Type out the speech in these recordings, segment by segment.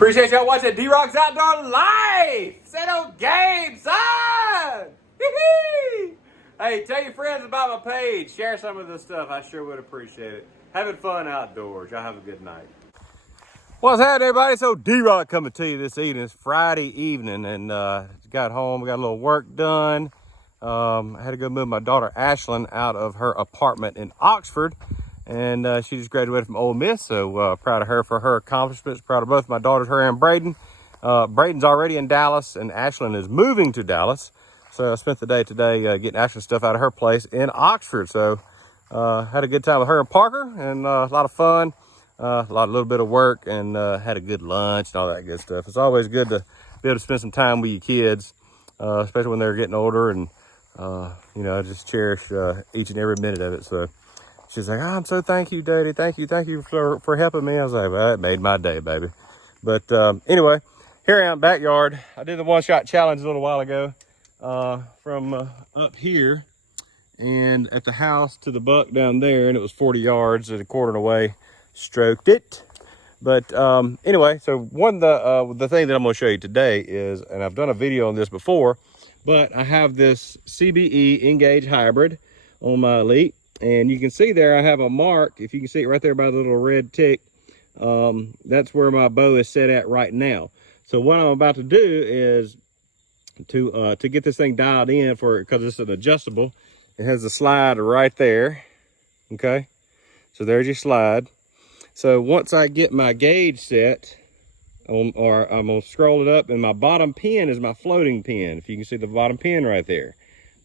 Appreciate y'all watching D-Rock's Outdoor Life. Say no game, son. Hey, tell your friends about my page. Share some of this stuff. I sure would appreciate it. Having fun outdoors. Y'all have a good night. What's happening, everybody? So D-Rock coming to you this evening. It's Friday evening, and got home. We got a little work done. I had to go move my daughter Ashlyn out of her apartment in Oxford, and she just graduated from Ole Miss. So proud of her for her accomplishments. Proud of both my daughters, her and Braden. Braden's already in Dallas, and Ashlyn is moving to Dallas. So I spent the day today getting Ashlyn stuff out of her place in Oxford. So had a good time with her and Parker, and a lot of fun. A little bit of work, and had a good lunch and all that good stuff. It's always good to be able to spend some time with your kids, especially when they're getting older, and you know, I just cherish each and every minute of it. So she's like, "Oh, I'm so thank you, Daddy. Thank you for helping me." I was like, "Well, it made my day, baby." But anyway, here I am, backyard. I did the one-shot challenge a little while ago from up here, and at the house to the buck down there, and it was 40 yards at a quarter away. Stroked it. But anyway, so one of the thing that I'm going to show you today is, and I've done a video on this before, but I have this CBE Engage Hybrid on my Elite, and you can see there I have a mark. If you can see it right there by the little red tick, that's where my bow is set at right now. So what I'm about to do is to get this thing dialed in, because it's an adjustable. It has a slide right there. Okay, so there's your slide. So once I get my gauge set, I'm going to scroll it up, and my bottom pin is my floating pin. If you can see the bottom pin right there.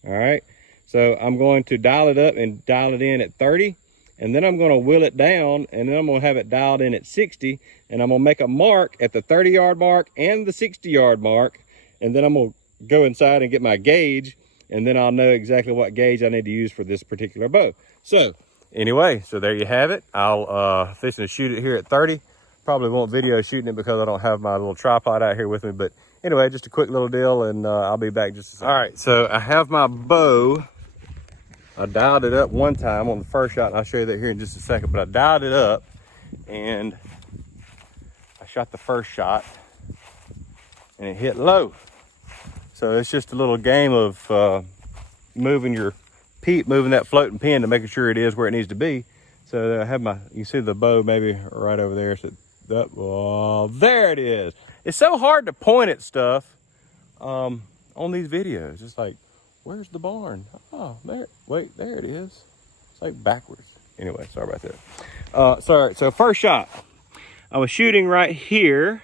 All right. So I'm going to dial it up and dial it in at 30, and then I'm going to wheel it down, and then I'm going to have it dialed in at 60, and I'm going to make a mark at the 30-yard mark and the 60-yard mark, and then I'm going to go inside and get my gauge, and then I'll know exactly what gauge I need to use for this particular bow. So anyway, so there you have it. I'll fixing to shoot it here at 30. Probably won't video shooting it because I don't have my little tripod out here with me. But anyway, just a quick little deal, and I'll be back just a second. All right, so I have my bow. I dialed it up one time on the first shot, and I'll show you that here in just a second. But I dialed it up, and I shot the first shot, and it hit low. So it's just a little game of moving that floating pin to making sure it is where it needs to be. So I have you see the bow maybe right over there. So there it is. It's so hard to point at stuff on these videos. It's like, where's the barn? Oh, there. Wait, there it is. It's like backwards. Anyway, sorry about that. Sorry. So first shot, I was shooting right here.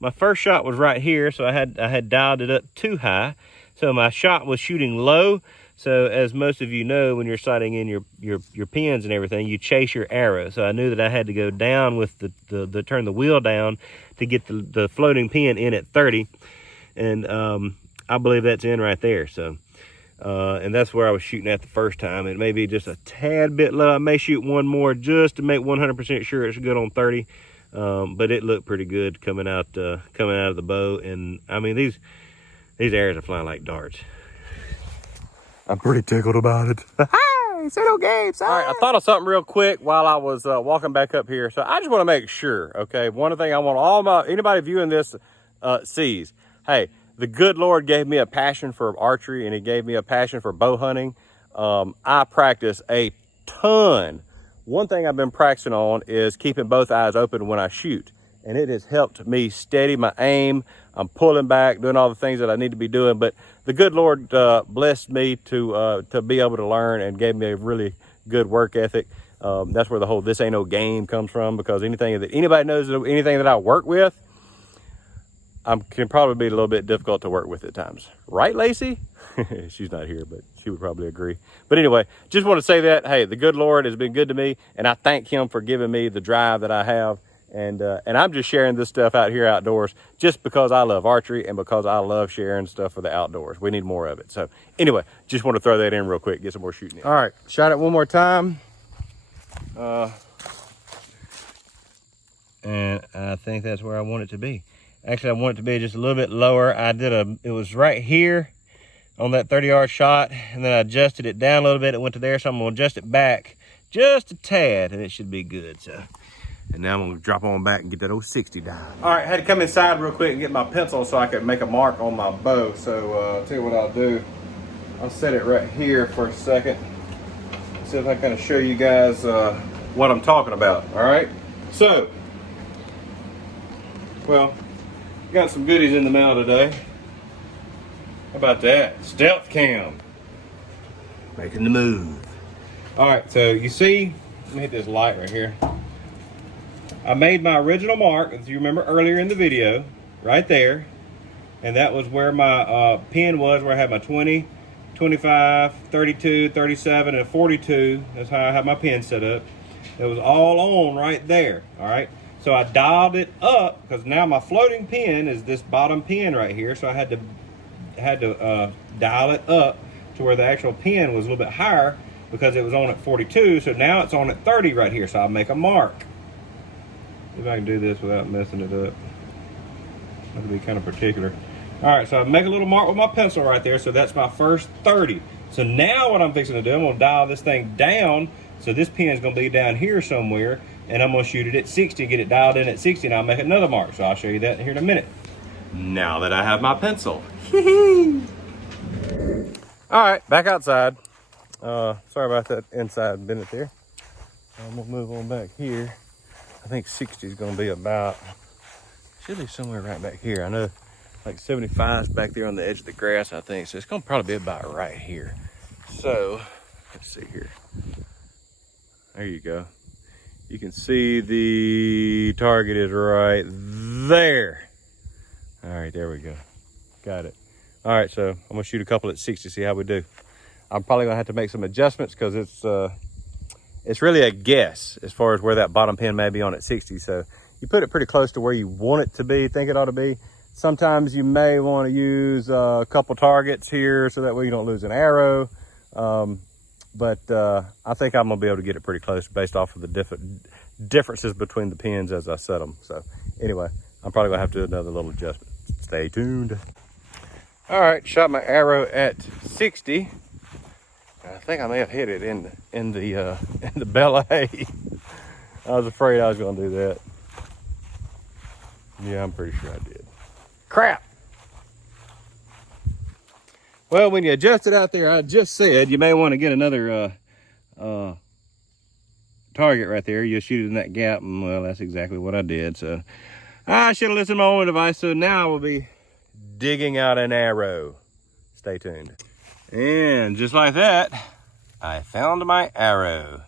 My first shot was right here, so I had dialed it up too high. So my shot was shooting low. So as most of you know, when you're sighting in your pins and everything, you chase your arrow. So I knew that I had to go down with the turn the wheel down to get the floating pin in at 30. And I believe that's in right there. So and that's where I was shooting at the first time. It may be just a tad bit low. I may shoot one more just to make 100% sure it's good on 30. But it looked pretty good coming out of the bow. And I mean, these arrows are flying like darts. I'm pretty tickled about it. Hey, say no games. All right, I thought of something real quick while I was walking back up here. So I just want to make sure, okay, one thing I want anybody viewing this sees, hey, the good Lord gave me a passion for archery, and he gave me a passion for bow hunting. I practice a ton. One thing I've been practicing on is keeping both eyes open when I shoot, and it has helped me steady my aim. I'm pulling back, doing all the things that I need to be doing, but the good Lord blessed me to be able to learn, and gave me a really good work ethic. That's where the whole "this ain't no game" comes from, because anything that anybody knows, anything that I work with, can probably be a little bit difficult to work with at times. Right, Lacey? She's not here, but she would probably agree. But anyway, just want to say that, hey, the good Lord has been good to me, and I thank him for giving me the drive that I have. And I'm just sharing this stuff out here outdoors just because I love archery, and because I love sharing stuff for the outdoors. We need more of it. So anyway, just want to throw that in real quick, get some more shooting in. All right, shot it one more time. And I think that's where I want it to be. Actually, I want it to be just a little bit lower. It was right here on that 30-yard shot, and then I adjusted it down a little bit. It went to there, so I'm gonna adjust it back just a tad, and it should be good. So And now I'm gonna drop on back and get that old 60 dialed. All right, had to come inside real quick and get my pencil so I could make a mark on my bow. So I'll tell you what I'll do. I'll set it right here for a second. See if I can show you guys what I'm talking about, all right? So, well, got some goodies in the mail today. How about that? Stealth cam. Making the move. All right, so you see, let me hit this light right here. I made my original mark, as you remember earlier in the video, right there. And that was where my pin was, where I had my 20, 25, 32, 37, and 42. That's how I have my pin set up. It was all on right there, all right? So I dialed it up, because now my floating pin is this bottom pin right here, so I had to dial it up to where the actual pin was a little bit higher, because it was on at 42, so now it's on at 30 right here, so I'll make a mark. See if I can do this without messing it up. That'll be kind of particular. All right, so I make a little mark with my pencil right there, so that's my first 30. So now what I'm fixing to do, I'm gonna dial this thing down, so this pin's gonna be down here somewhere, and I'm gonna shoot it at 60, get it dialed in at 60, and I'll make another mark. So I'll show you that here in a minute. Now that I have my pencil. All right, back outside. Sorry about that inside minute there. I'm gonna move on back here. I think 60 is gonna be about, should be somewhere right back here. I know like 75 is back there on the edge of the grass, I think. So it's gonna probably be about right here. So let's see here. There you go. You can see the target is right there. All right, there we go. Got it. All right, so I'm gonna shoot a couple at 60, see how we do. I'm probably gonna have to make some adjustments because it's really a guess as far as where that bottom pin may be on at 60. So you put it pretty close to where you want it to be, think it ought to be. Sometimes you may want to use a couple targets here so that way you don't lose an arrow. But I think I'm gonna be able to get it pretty close based off of the differences between the pins as I set them. So anyway, I'm probably gonna have to do another little adjustment. Stay tuned. All right, shot my arrow at 60. I think I may have hit it in the belly. I was afraid I was gonna do that. Yeah, I'm pretty sure I did. Crap. Well, when you adjust it out there, I just said you may want to get another target right there. You'll shoot it in that gap, and well, that's exactly what I did. So I should have listened to my own advice. So now I will be digging out an arrow. Stay tuned. And just like that, I found my arrow.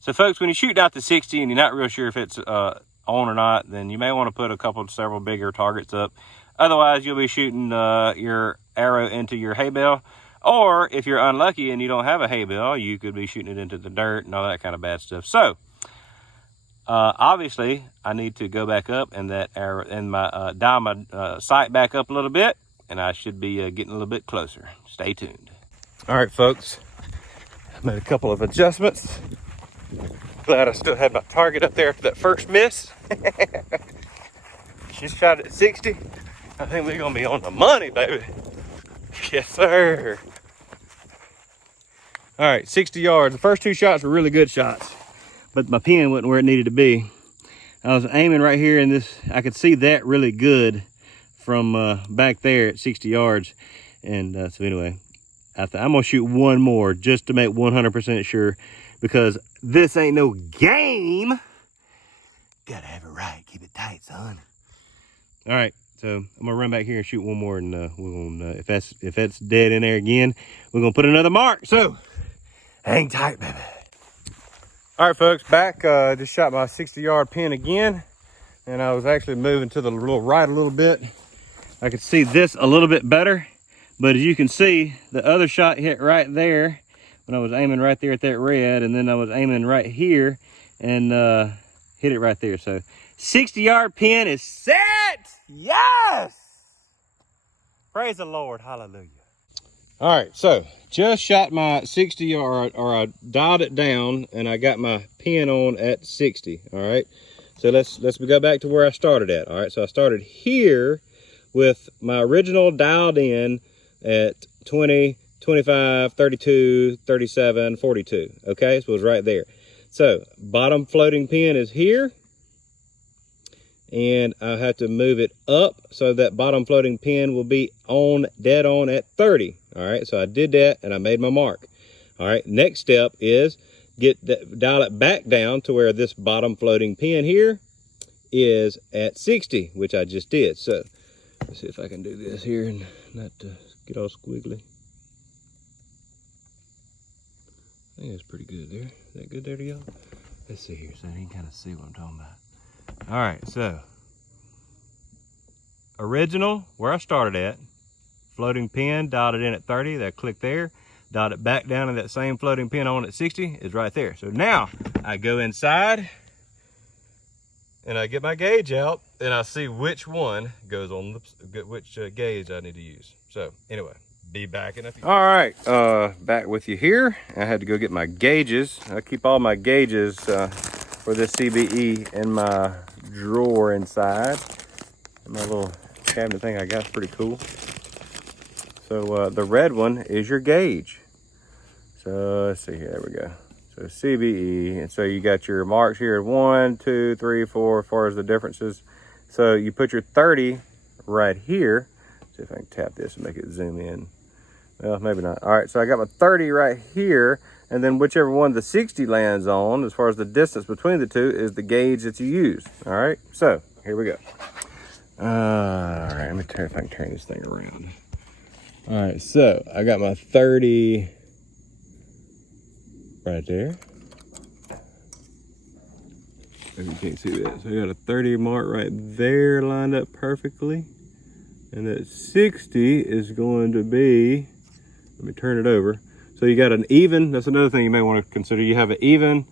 So folks, when you shoot out to 60 and you're not real sure if it's on or not, then you may want to put several bigger targets up. Otherwise, you'll be shooting your arrow into your hay bale. Or if you're unlucky and you don't have a hay bale, you could be shooting it into the dirt and all that kind of bad stuff. So obviously, I need to go back up and that arrow and dial my sight back up a little bit, and I should be getting a little bit closer. Stay tuned. All right, folks, I made a couple of adjustments. Glad I still had my target up there after that first miss. She shot at 60. I think we're gonna be on the money, baby. Yes, sir. All right, 60 yards. The first two shots were really good shots, but my pin wasn't where it needed to be. I was aiming right here in this. I could see that really good from back there at 60 yards. And so anyway, I'm gonna shoot one more just to make 100% sure, because this ain't no game. Gotta have it right. Keep it tight, son. All right, so I'm gonna run back here and shoot one more, and we're gonna if that's dead in there again, we're gonna put another mark. So hang tight, baby. All right, folks, back. Just shot my 60-yard pin again, and I was actually moving to the right a little bit. I could see this a little bit better, but as you can see, the other shot hit right there when I was aiming right there at that red, and then I was aiming right here and hit it right there. So 60-yard pin is set. Yes! Praise the Lord. Hallelujah. All right, so just shot my 60 yard, or I dialed it down, and I got my pin on at 60. All right, so let's go back to where I started at. All right, so I started here with my original dialed in at 20, 25, 32, 37, 42. Okay, so it was right there. So bottom floating pin is here. and I have to move it up so that bottom floating pin will be on, dead on at 30. All right, so I did that and I made my mark. All right, next step is dial it back down to where this bottom floating pin here is at 60, which I just did. So let's see if I can do this here and not get all squiggly. I think that's pretty good there. Is that good there to y'all? Let's see here so you can kind of see what I'm talking about. All right, so original, where I started at, floating pin, dialed it in at 30, that click there, dialed it back down to that same floating pin on at 60 is right there. So now I go inside and I get my gauge out and I see which one goes on which gauge I need to use. So anyway, be back in a few. All right, back with you here. I had to go get my gauges. I keep all my gauges for this CBE in my drawer inside. My little cabinet thing I got is pretty cool. So the red one is your gauge. So let's see here, there we go. So CBE, and so you got your marks here, 1, 2, 3, 4, as far as the differences. So you put your 30 right here. See if I can tap this and make it zoom in. Well, maybe not. All right, so I got my 30 right here, and then whichever one the 60 lands on, as far as the distance between the two, is the gauge that you use. All right, so here we go. All right, let me see if I can turn this thing around. All right, so I got my 30 right there. If you can't see that. So I got a 30 mark right there lined up perfectly. And that 60 is going to be, let me turn it over. So you got an even, that's another thing you may want to consider. You have an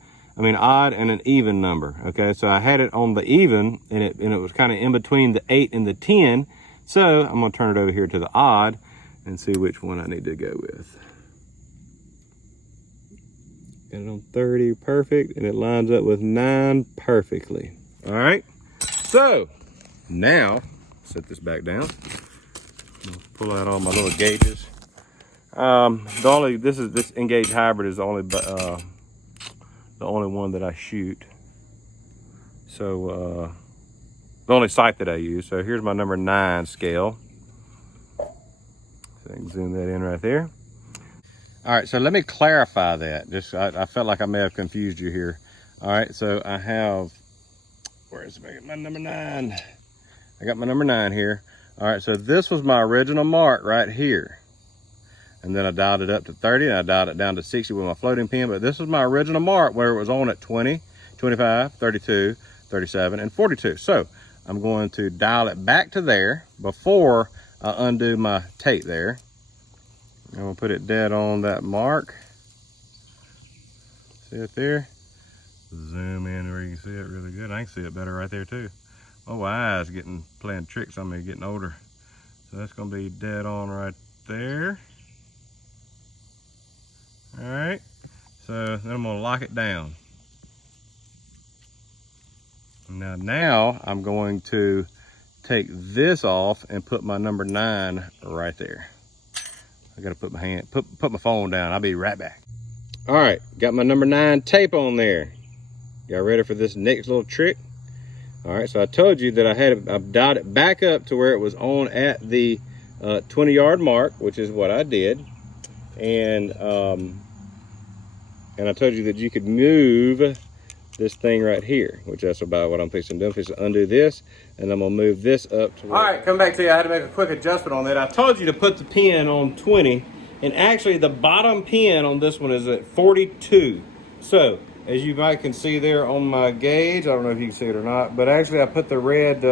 odd and an even number. Okay, so I had it on the even and it was kind of in between the 8 and the 10. So I'm gonna turn it over here to the odd and see which one I need to go with. Got it on 30, perfect, and it lines up with 9 perfectly. All right, so now set this back down. Pull out all my little gauges. This Engage Hybrid is the only one that I shoot. So the only sight that I use. So here's my number 9 scale. So I can zoom that in right there. All right, so let me clarify that. I felt like I may have confused you here. All right, so I have, where's my number 9? I got my number 9 here. All right, so this was my original mark right here. And then I dialed it up to 30 and I dialed it down to 60 with my floating pin, but this was my original mark where it was on at 20, 25, 32, 37, and 42. So I'm going to dial it back to there before I undo my tape there. I'm gonna put it dead on that mark. See it there? Zoom in where you can see it really good. I can see it better right there too. My eyes playing tricks on me, getting older. So that's gonna be dead on right there. All right, so then I'm gonna lock it down. Now I'm going to take this off and put my number 9 right there. I gotta put my phone down. I'll be right back. All right, got my number 9 tape on there. Y'all ready for this next little trick? All right, so I told you that I've dialed it back up to where it was on at the 20-yard mark, which is what I did. And I told you that you could move this thing right here, which that's about what I'm fixing to do. I'm fixing to undo this, and I'm gonna move this up to where... All right, come back to you. I had to make a quick adjustment on that. I told you to put the pin on 20, and actually the bottom pin on this one is at 42. So, as you might can see there on my gauge, I don't know if you can see it or not, but actually I put the red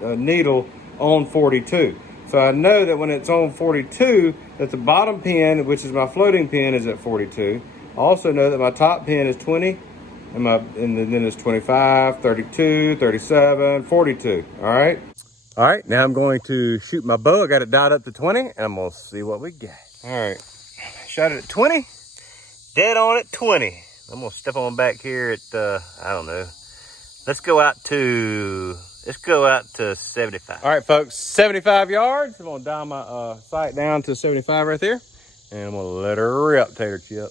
needle on 42. So I know that when it's on 42, that the bottom pin, which is my floating pin, is at 42. I also know that my top pin is 20, and then it's 25, 32, 37, 42. All right. All right, now I'm going to shoot my bow. I got it dialed up to 20, and I'm gonna see what we got. All right, shot it at 20, dead on at 20. I'm gonna step on back here at, I don't know. Let's go out to 75. All right, folks, 75 yards. I'm gonna dial my sight down to 75 right there, and I'm gonna let her rip, Tater Chip.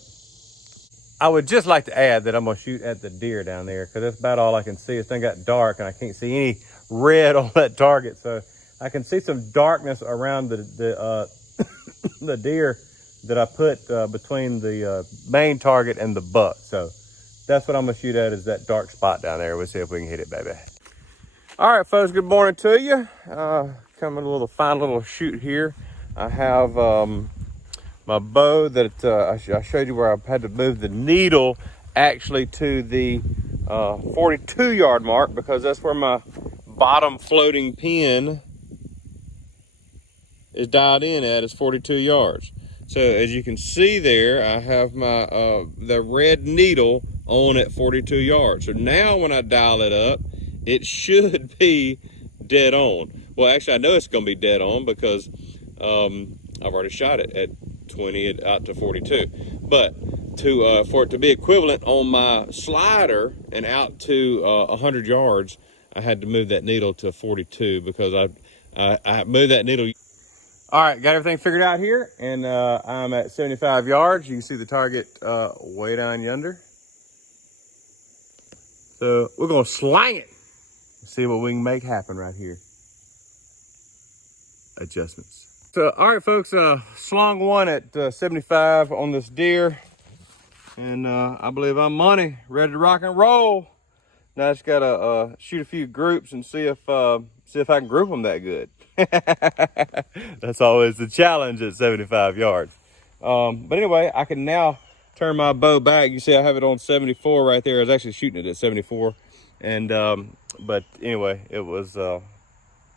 I would just like to add that I'm gonna shoot at the deer down there because that's about all I can see. This thing got dark and I can't see any red on that target. So I can see some darkness around the the deer that I put between the main target and the buck. So that's what I'm gonna shoot at, is that dark spot down there. We'll see if we can hit it, baby. All right, folks, good morning to you. Coming a little fine little shoot here. I have my bow that I showed you where I had to move the needle actually to the 42 yard mark, because that's where my bottom floating pin is dialed in at, is 42 yards. So as you can see there, I have my the red needle on at 42 yards. So now when I dial it up, it should be dead on. Well, actually, I know it's going to be dead on because I've already shot it at 20 out to 42. But for it to be equivalent on my slider and out to 100 yards, I had to move that needle to 42 because I moved that needle. All right, got everything figured out here, and I'm at 75 yards. You can see the target way down yonder. So we're gonna slang it. See what we can make happen right here. Adjustments. So, all right, folks, slung one at 75 on this deer, and I believe I'm money, ready to rock and roll. Now I just gotta shoot a few groups and see if I can group them that good. That's always the challenge at 75 yards. But anyway, I can now turn my bow back. You see I have it on 74 right there. I was actually shooting it at 74. And but anyway, it was a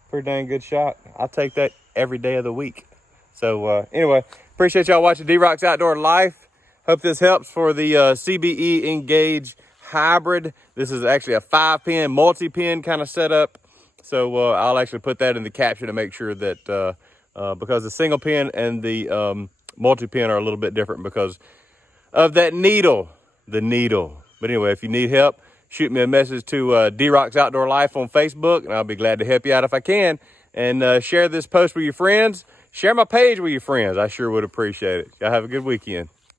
pretty dang good shot. I'll take that every day of the week. So anyway, appreciate y'all watching D-Rock's Outdoor Life. Hope this helps for the CBE Engage Hybrid. This is actually a 5-pin, multi-pin kind of setup. So I'll actually put that in the caption to make sure that because the single pin and the multi-pin are a little bit different because of that needle, the needle. But anyway, if you need help, shoot me a message to D-Rock's Outdoor Life on Facebook, and I'll be glad to help you out if I can. And share this post with your friends. Share my page with your friends. I sure would appreciate it. Y'all have a good weekend.